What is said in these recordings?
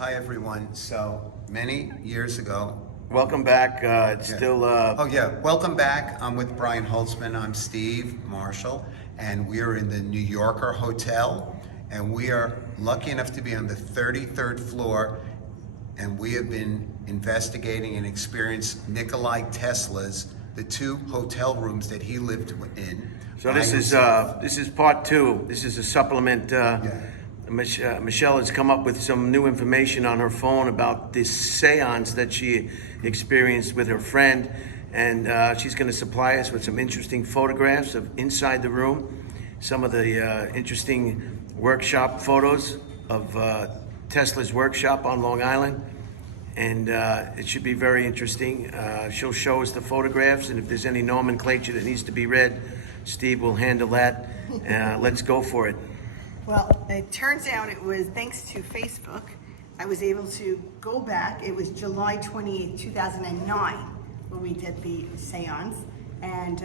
Hi everyone. So many years ago. Welcome back. It's Yeah. still. Oh yeah, welcome back. I'm with Brian Holtzman. I'm Steve Marshall, and we're in the New Yorker Hotel, and we are lucky enough to be on the 33rd floor, and we have been investigating and experienced Nikola Tesla's the two hotel rooms that he lived in. So by himself. this is part two. This is a supplement. Michelle has come up with some new information on her phone about this seance that she experienced with her friend, and she's going to supply us with some interesting photographs of inside the room, some of the interesting workshop photos of Tesla's workshop on Long Island, and it should be very interesting. She'll show us the photographs, and if there's any nomenclature that needs to be read, Steve will handle that. Let's go for it. Well, it turns out it was thanks to Facebook. I was able to go back. It was July 28th, 2009 when we did the seance. And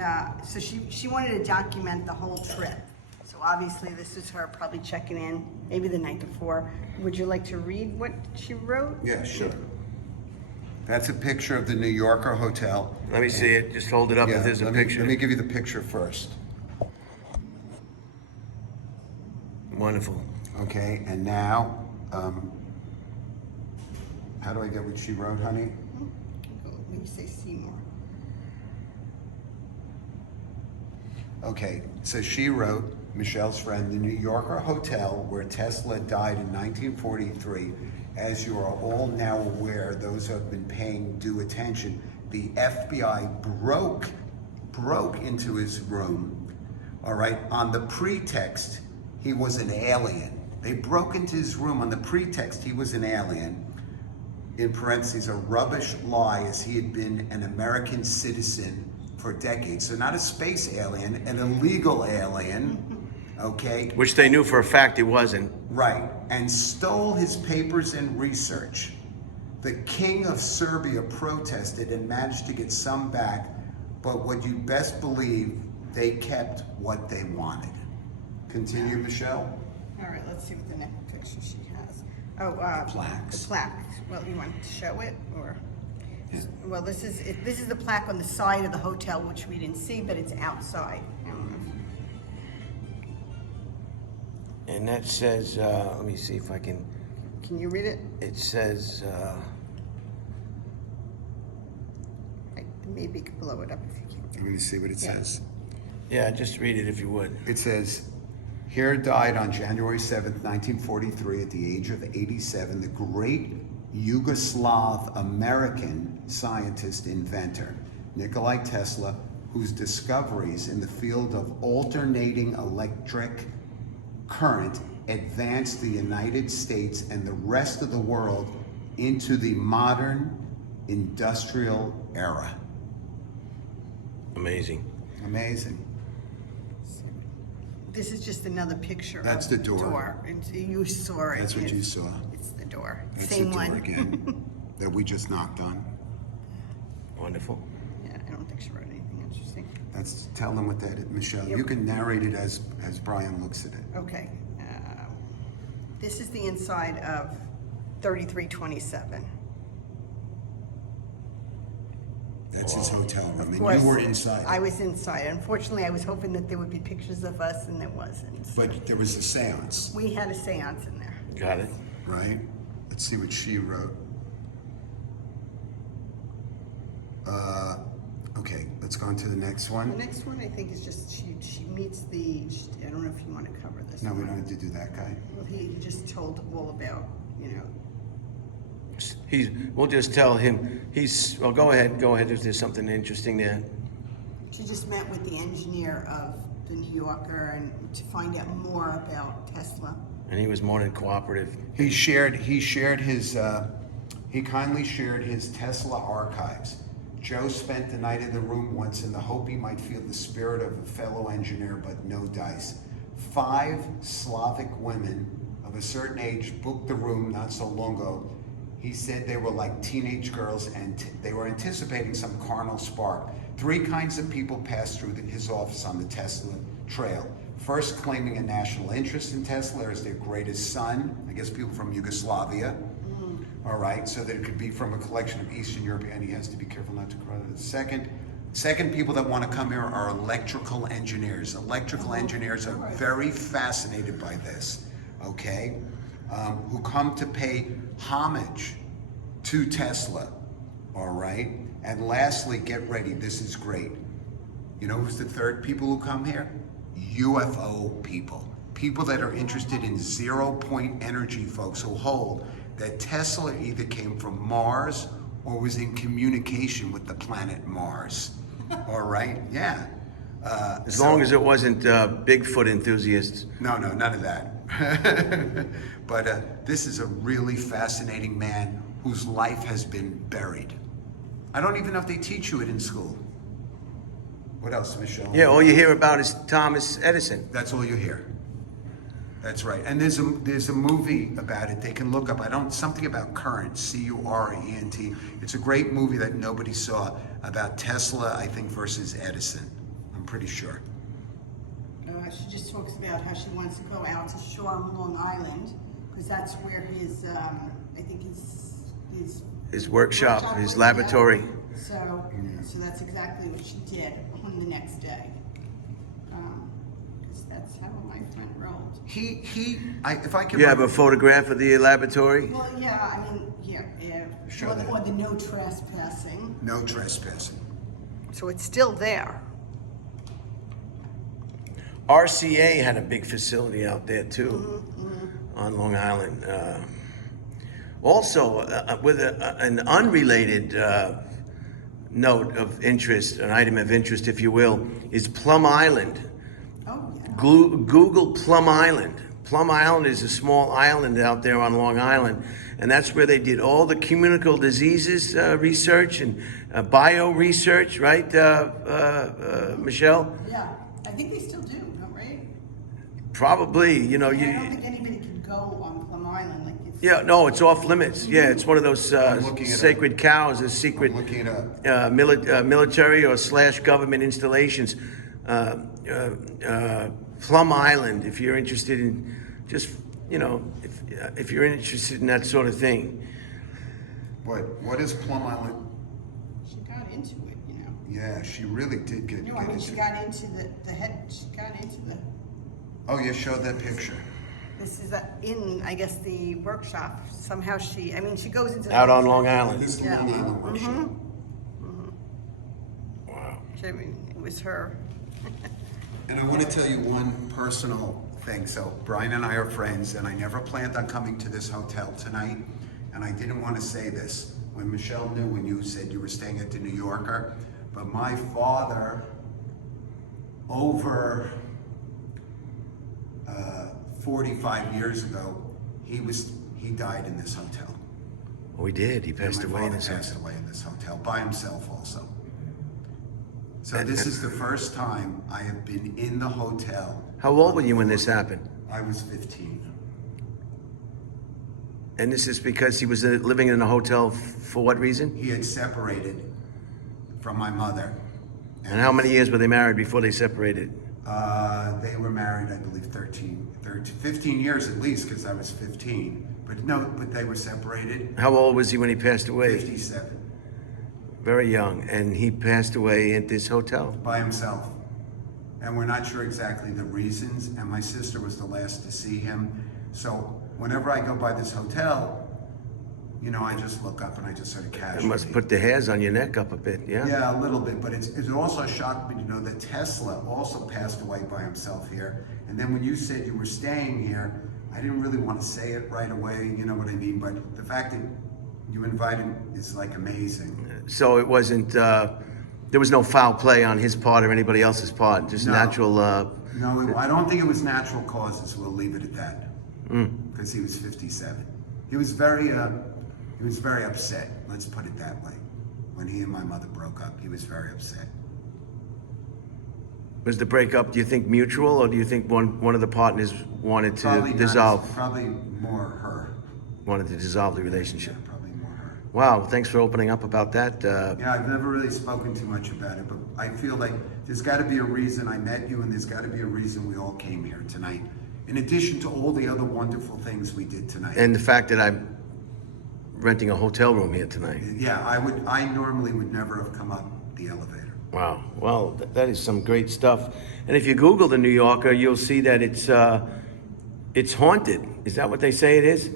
so she wanted to document the whole trip. So obviously this is her probably checking in, maybe the night before. Would you like to read what she wrote? Yeah, sure. That's a picture of the New Yorker Hotel. Let me see it. Just hold it up if there's a picture. Let me give you the picture first. Wonderful. Okay, and now, how do I get what she wrote, honey? Let me say Seymour. Okay, so she wrote, Michelle's friend, the New Yorker Hotel where Tesla died in 1943. As you are all now aware, those who have been paying due attention, the FBI broke into his room, all right, on the pretext he was an alien. They broke into his room on the pretext he was an alien, in parentheses, a rubbish lie, as he had been an American citizen for decades. So not a space alien, an illegal alien, okay? Which they knew for a fact he wasn't. Right, and stole his papers and research. The king of Serbia protested and managed to get some back, but what you best believe, they kept what they wanted. Continue, Michelle. All right, let's see what the next picture she has. Oh, Plaques. the plaque. Well, you want to show it, or? Yeah. Well, this is the plaque on the side of the hotel, which we didn't see, but it's outside. I don't know. And that says, let me see if I can. Can you read it? It says, Maybe you could blow it up if you can. I'm going to see what it Yeah. says. yeah, just read it if you would. It says, here died on January 7th, 1943, at the age of 87, the great Yugoslav American scientist inventor, Nikola Tesla, whose discoveries in the field of alternating electric current advanced the United States and the rest of the world into the modern industrial era. Amazing. Amazing. This is just another picture. That's of the door. And you saw it. That's what you It's- saw. It's the door. That's Same the door one. again that we just knocked on. Wonderful. Yeah, I don't think she wrote anything interesting. That's, tell them what that is, Michelle. Yep. You can narrate it as Brian looks at it. Okay. This is the inside of 3327. That's his hotel room, Of and course, you were inside. I was inside. Unfortunately, I was hoping that there would be pictures of us, and there wasn't. So But there was a seance, we had a seance in there. Got it. right? Let's see what she wrote. Okay, let's go on to the next The one. next one, I think, is just she meets the. I don't know if you want to cover this. No, or we not. don't have to do that guy. Well, he just told all about, We'll just tell him, well, go ahead, if there's something interesting there. She just met with the engineer of the New Yorker and to find out more about Tesla. And he was more than cooperative. He kindly shared his Tesla archives. Joe spent the night in the room once in the hope he might feel the spirit of a fellow engineer, but no dice. 5 Slavic women of a certain age booked the room not so long ago. He said they were like teenage girls and they were anticipating some carnal spark. 3 kinds of people passed through his office on the Tesla trail. First, claiming a national interest in Tesla as their greatest son, I guess people from Yugoslavia. All right, so that it could be from a collection of Eastern Europe, and he has to be careful not to corrupt it. Second people that want to come here are electrical engineers. Electrical engineers are very fascinated by this, okay? Who come to pay homage to Tesla, all right? And lastly, get ready, this is great. You know who's the third people who come here? UFO people. People that are interested in zero-point energy, folks, who hold that Tesla either came from Mars or was in communication with the planet Mars. All right? Yeah. As long as it wasn't Bigfoot enthusiasts. No, none of that. But this is a really fascinating man whose life has been buried. I don't even know if they teach you it in school. What else, Michelle? Yeah, all you hear about is Thomas Edison. That's all you hear. That's right. And there's a movie about it. They can look up. Something about Current, C-U-R-E-N-T. It's a great movie that nobody saw about Tesla, I think, versus Edison. I'm pretty sure. She just talks about how she wants to go out to shore on Long Island, because that's where his, I think his workshop, his was, laboratory. yeah. So that's exactly what she did on the next day. Because that's how my friend rolled. If I can. You have a photograph of the laboratory? Well, yeah, I mean, yeah. Show Or that. the no trespassing. No trespassing. So it's still there. RCA had a big facility out there too, on Long Island. Also, with an unrelated note of interest, an item of interest, if you will, is Plum Island. Oh, yeah. Google Plum Island. Plum Island is a small island out there on Long Island, and that's where they did all the communicable diseases research and bio research, right, Michelle? Yeah, I think they still do, right? Probably, you know, I don't think anybody can go on Plum Island like it's. Yeah, no, it's off limits. Yeah, it's one of those looking it sacred cows, a secret I'm looking it up. military or / government installations. Plum Island, if you're interested in just, you know, if you're interested in that sort of thing. What is Plum Island? She got into it, you know. Yeah, she really did get No, I mean, into she it. got into the head, she got into the, Oh, yeah, show that picture. this is in, I guess, the workshop. Somehow she goes into. Out on Long Island. This Yeah. Long Island workshop. Wow. I mean, it was her. And I want to tell you one personal thing. So Brian and I are friends, and I never planned on coming to this hotel tonight. And I didn't want to say this when Michelle knew when you said you were staying at the New Yorker. But my father, over 45 years ago, he died in this hotel. Oh, he did. He And passed my away in father this passed house. away in this hotel by himself also. So this is the first time I have been in the hotel. How old were you when this happened? I was 15. And this is because he was living in a hotel for what reason? He had separated from my mother. And how many years were they married before they separated? They were married, I believe, 15 years at least, because I was 15. But they were separated. How old was he when he passed away? 57. Very young. And he passed away at this hotel. By himself. And we're not sure exactly the reasons. And my sister was the last to see him. So whenever I go by this hotel, you know, I just look up and I just sort of It casually. must put the hairs on your neck up a bit, yeah? Yeah, a little bit, but it also shocked me to know that Tesla also passed away by himself here. And then when you said you were staying here, I didn't really want to say it right away, you know what I mean? But the fact that you invited is like amazing. So it wasn't, there was no foul play on his part or anybody else's part, just No. natural, No, I don't think it was natural causes. We'll leave it at that. Because he was 57. He was very upset. Let's put it that way. When he and my mother broke up, he was very upset. was the breakup, do you think mutual, or do you think one of the partners wanted to Probably not dissolve, his- probably more her. wanted to dissolve the relationship? Yeah, probably more her. Wow, thanks for opening up about that. Yeah, I've never really spoken too much about it, but I feel like there's got to be a reason I met you, and there's got to be a reason we all came here tonight. In addition to all the other wonderful things we did tonight. And the fact that I renting a hotel room here tonight. Yeah, I normally would never have come up the elevator. Wow. Well, that is some great stuff. And if you Google the New Yorker, you'll see that it's haunted. Is that what they say it is?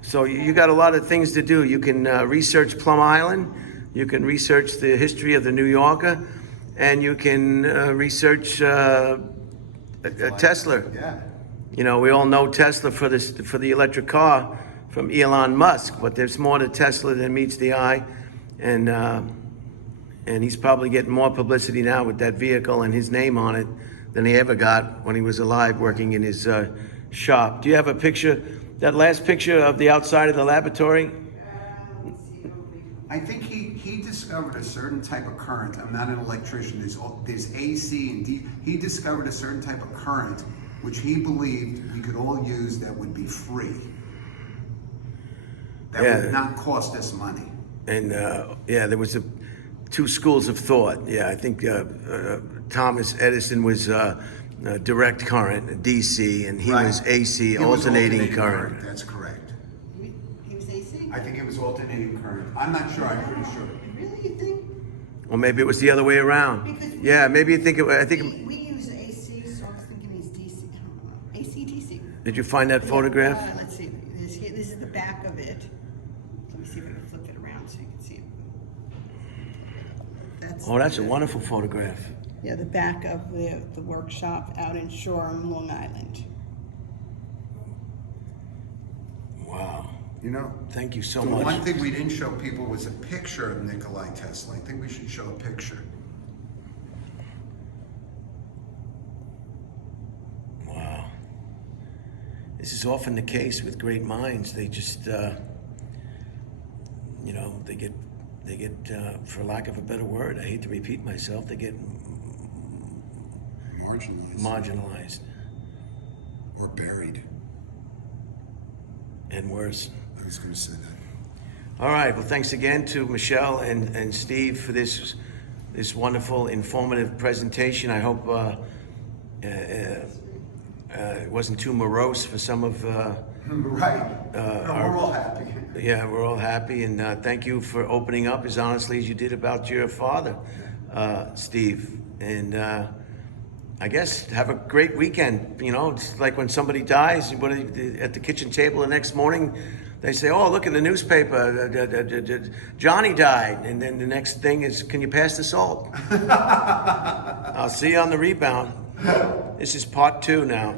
So you got a lot of things to do. You can research Plum Island. You can research the history of the New Yorker, and you can research Tesla. Yeah. You know, we all know Tesla for the electric car from Elon Musk, but there's more to Tesla than meets the eye, and he's probably getting more publicity now with that vehicle and his name on it than he ever got when he was alive working in his shop. Do you have a picture, that last picture of the outside of the laboratory? I think he discovered a certain type of current. I'm not an electrician. There's AC and D. He discovered a certain type of current which he believed we could all use that would be free. That would not cost us money. And there was two schools of thought. Yeah, I think Thomas Edison was direct current, DC, and he was AC, alternating current. That's correct. He was AC? I think it was alternating current. I'm not sure. I'm pretty sure. Really, you think? Or maybe it was the other way around. Because maybe you think it. I think. We use AC, so I was thinking he's DC. I don't know. AC, DC. Did you find that photograph? Let's see. This is the back of it. Let me see if I can flip it around so you can see it. That's a wonderful photograph. Yeah, the back of the workshop out in Shoreham, Long Island. Wow. You know, Thank you so the much. one thing we didn't show people was a picture of Nikola Tesla. I think we should show a picture. Wow. This is often the case with great minds. They just, they get, for lack of a better word, I hate to repeat myself, they get marginalized. Or buried. And worse. I was going to say that. All right. Well, thanks again to Michelle and Steve for this wonderful, informative presentation. I hope it wasn't too morose for some of. Right. We're all happy. Yeah, we're all happy, and thank you for opening up as honestly as you did about your father, Steve. And I guess have a great weekend. You know, it's like when somebody dies, at the kitchen table the next morning, they say, "Oh, look in the newspaper, Johnny died," and then the next thing is, "Can you pass the salt?" I'll see you on the rebound. This is part 2 now.